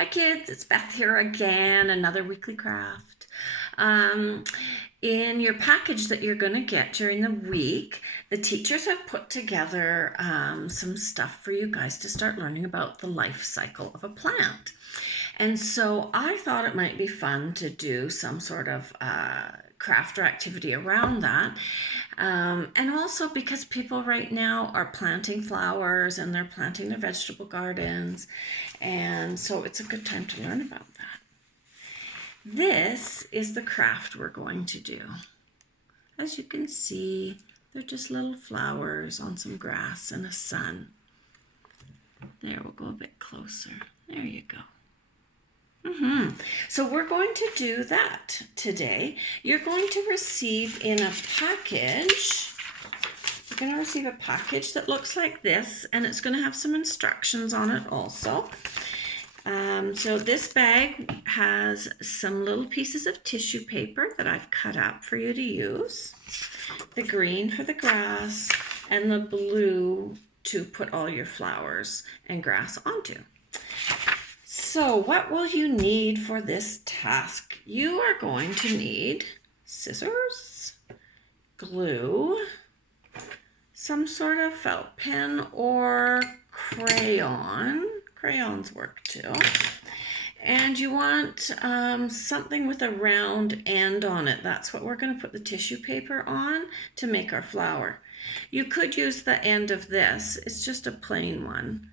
Hi kids, it's Beth here again, another weekly craft. In your package that you're going to get during the week, the teachers have put together some stuff for you guys to start learning about the life cycle of a plant. And so I thought it might be fun to do some sort of craft or activity around that. And also because people right now are planting flowers and they're planting their vegetable gardens. And so it's a good time to learn about that. This is the craft we're going to do. As you can see, they're just little flowers on some grass and a sun. There, we'll go a bit closer. There you go. So we're going to do that today. You're going to receive in a package, you're going to receive a package that looks like this, and it's going to have some instructions on it also. So this bag has some little pieces of tissue paper that I've cut up for you to use, the green for the grass, and the blue to put all your flowers and grass onto. So what will you need for this task? You are going to need scissors, glue, some sort of felt pen or crayon. Crayons work too. And you want something with a round end on it. That's what we're going to put the tissue paper on to make our flower. You could use the end of this. It's just a plain one.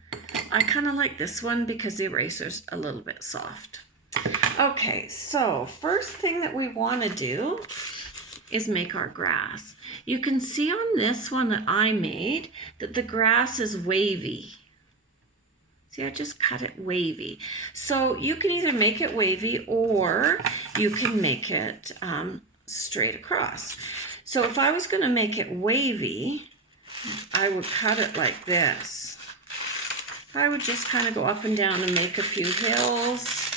I kind of like this one because the eraser's a little bit soft. Okay, so first thing that we want to do is make our grass. You can see on this one that I made that the grass is wavy. See, I just cut it wavy. So you can either make it wavy or you can make it straight across. So if I was going to make it wavy, I would cut it like this. I would just kind of go up and down and make a few hills.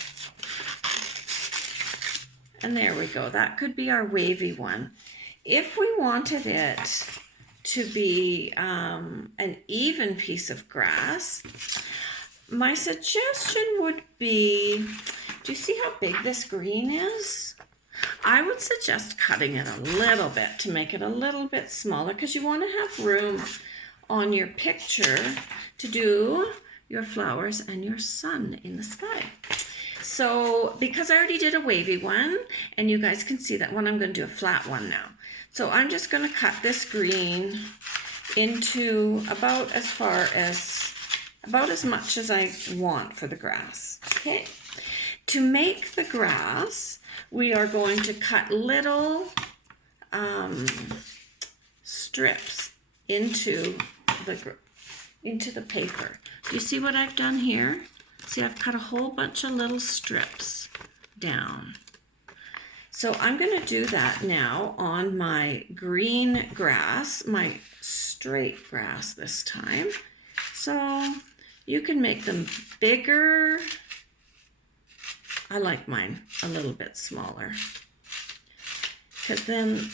And there we go. That could be our wavy one. If we wanted it to be an even piece of grass, my suggestion would be, do you see how big this green is? I would suggest cutting it a little bit to make it a little bit smaller because you want to have room on your picture to do your flowers and your sun in the sky. So because I already did a wavy one, and you guys can see that one, I'm going to do a flat one now. So I'm just going to cut this green into about as much as I want for the grass. Okay. To make the grass, we are going to cut little strips into the paper. Do you see what I've done here? See, I've cut a whole bunch of little strips down. So I'm going to do that now on my green grass, my straight grass this time. So you can make them bigger. I like mine a little bit smaller because then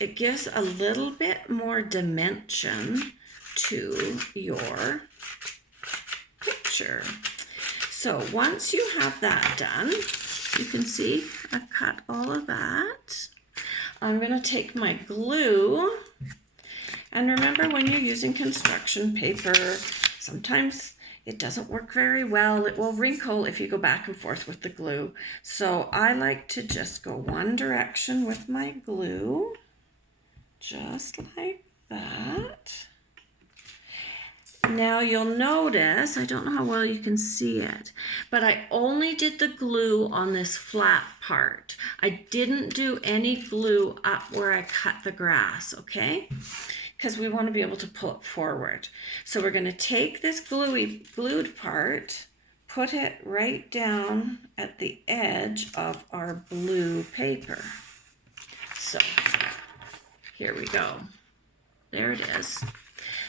it gives a little bit more dimension to your picture. So once you have that done, you can see I've cut all of that. I'm going to take my glue, and remember when you're using construction paper, sometimes it doesn't work very well. It will wrinkle if you go back and forth with the glue. So I like to just go one direction with my glue, just like that. Now you'll notice, I don't know how well you can see it, but I only did the glue on this flat part. I didn't do any glue up where I cut the grass, okay? Because we want to be able to pull it forward. So we're going to take this glued part, put it right down at the edge of our blue paper. So here we go. There it is.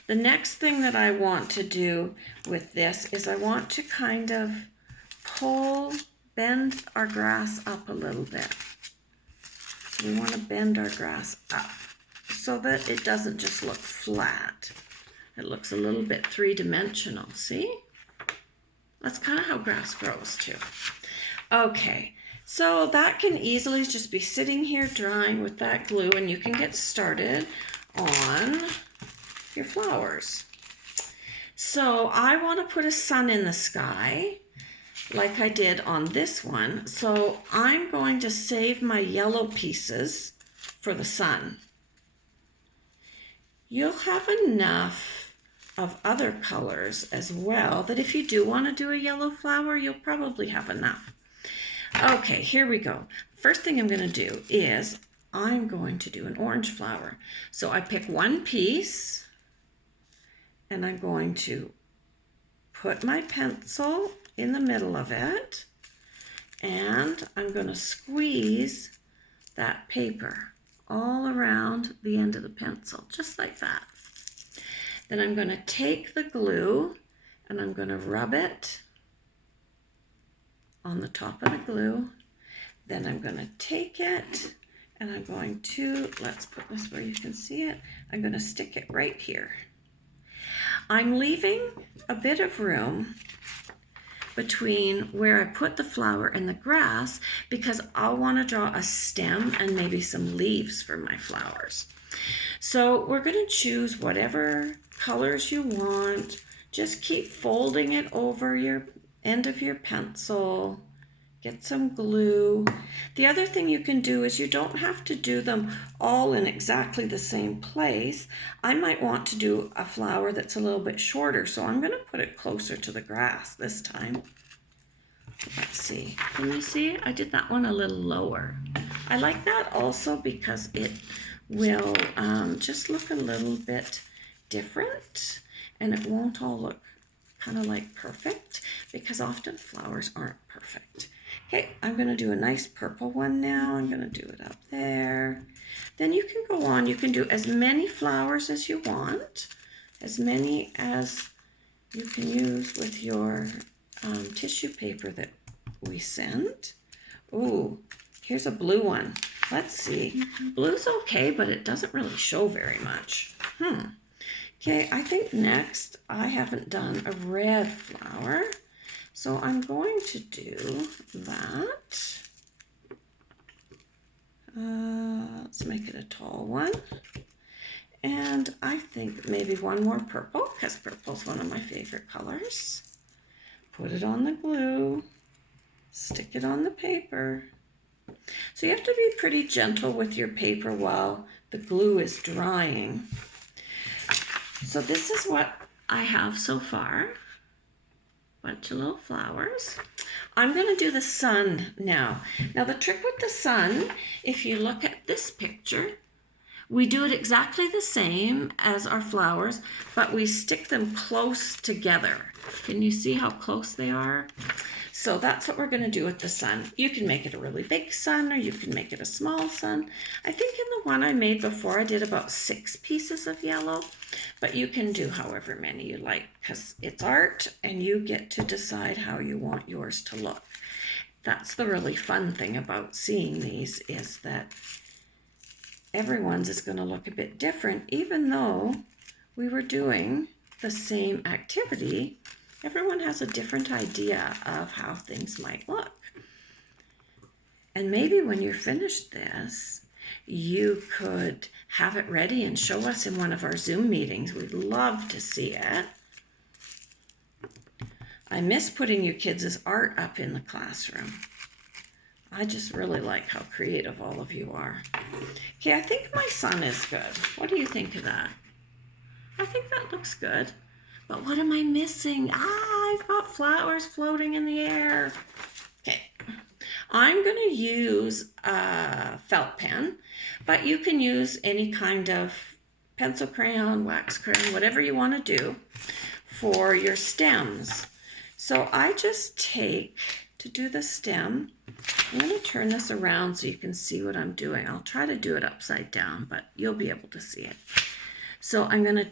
The next thing that I want to do with this is I want to kind of bend our grass up a little bit. We want to bend our grass up so that it doesn't just look flat. It looks a little bit three-dimensional, see? That's kind of how grass grows too. Okay, so that can easily just be sitting here drying with that glue, and you can get started on your flowers. So I want to put a sun in the sky like I did on this one. So I'm going to save my yellow pieces for the sun. You'll have enough of other colors as well that if you do want to do a yellow flower, you'll probably have enough. Okay, here we go. First thing I'm going to do is I'm going to do an orange flower. So I pick one piece and I'm going to put my pencil in the middle of it, and I'm going to squeeze that paper all around the end of the pencil, just like that. Then I'm going to take the glue and I'm going to rub it on the top of the glue. Then I'm going to take it and I'm going to, let's put this where you can see it, I'm going to stick it right here. I'm leaving a bit of room between where I put the flower and the grass because I'll want to draw a stem and maybe some leaves for my flowers. So we're going to choose whatever colors you want. Just keep folding it over your end of your pencil. Get some glue. The other thing you can do is you don't have to do them all in exactly the same place. I might want to do a flower that's a little bit shorter, so I'm going to put it closer to the grass this time. Let's see. Can you see? I did that one a little lower. I like that also because it will just look a little bit different, and it won't all look kind of like perfect because often flowers aren't perfect. Okay, I'm going to do a nice purple one now. I'm going to do it up there. Then you can go on. You can do as many flowers as you want, as many as you can use with your tissue paper that we sent. Ooh, here's a blue one. Let's see. Blue's okay, but it doesn't really show very much. Okay, I think next I haven't done a red flower. So I'm going to do that. Let's make it a tall one. And I think maybe one more purple, because purple's one of my favorite colors. Put it on the glue. Stick it on the paper. So you have to be pretty gentle with your paper while the glue is drying. So this is what I have so far. Bunch of little flowers. I'm going to do the sun now. Now the trick with the sun, if you look at this picture, we do it exactly the same as our flowers, but we stick them close together. Can you see how close they are? So that's what we're going to do with the sun. You can make it a really big sun or you can make it a small sun. I think in the one I made before I did about 6 pieces of yellow, but you can do however many you like because it's art and you get to decide how you want yours to look. That's the really fun thing about seeing these is that everyone's is going to look a bit different even though we were doing the same activity. Everyone has a different idea of how things might look. And maybe when you're finished this, you could have it ready and show us in one of our Zoom meetings. We'd love to see it. I miss putting your kids' art up in the classroom. I just really like how creative all of you are. Okay, I think my sun is good. What do you think of that? I think that looks good. But what am I missing? I've got flowers floating in the air. Okay, I'm going to use a felt pen, but you can use any kind of pencil crayon, wax crayon, whatever you want to do for your stems. So I just take, to do the stem, I'm going to turn this around so you can see what I'm doing. I'll try to do it upside down, but you'll be able to see it. So I'm going to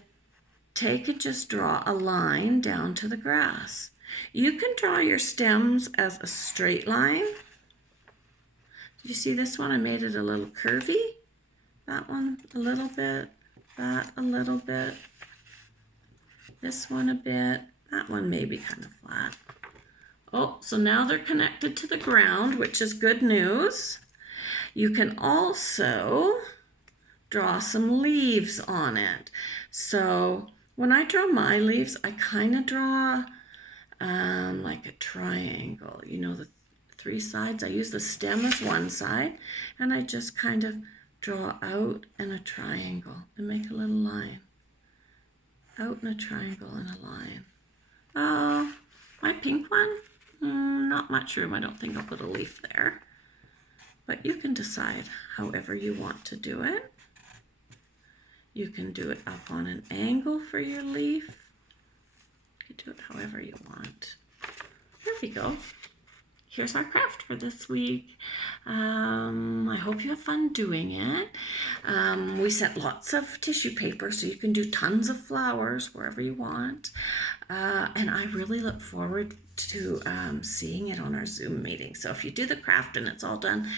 take and just draw a line down to the grass. You can draw your stems as a straight line. Did you see this one? I made it a little curvy. That one a little bit. That a little bit. This one a bit. That one maybe kind of flat. Oh, so now they're connected to the ground, which is good news. You can also draw some leaves on it. So when I draw my leaves, I kind of draw like a triangle. You know, the three sides. I use the stem as one side, and I just kind of draw out in a triangle and make a little line. Out in a triangle and a line. Oh, my pink one? Not much room. I don't think I'll put a leaf there. But you can decide however you want to do it. You can do it up on an angle for your leaf. You can do it however you want. There we go. Here's our craft for this week. I hope you have fun doing it. We sent lots of tissue paper, so you can do tons of flowers wherever you want. And I really look forward to seeing it on our Zoom meeting. So if you do the craft and it's all done,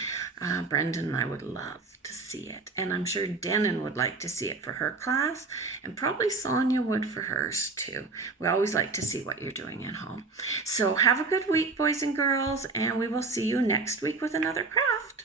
Brendan and I would love to see it. And I'm sure Denon would like to see it for her class, and probably Sonia would for hers too. We always like to see what you're doing at home. So have a good week, boys and girls, and we will see you next week with another craft.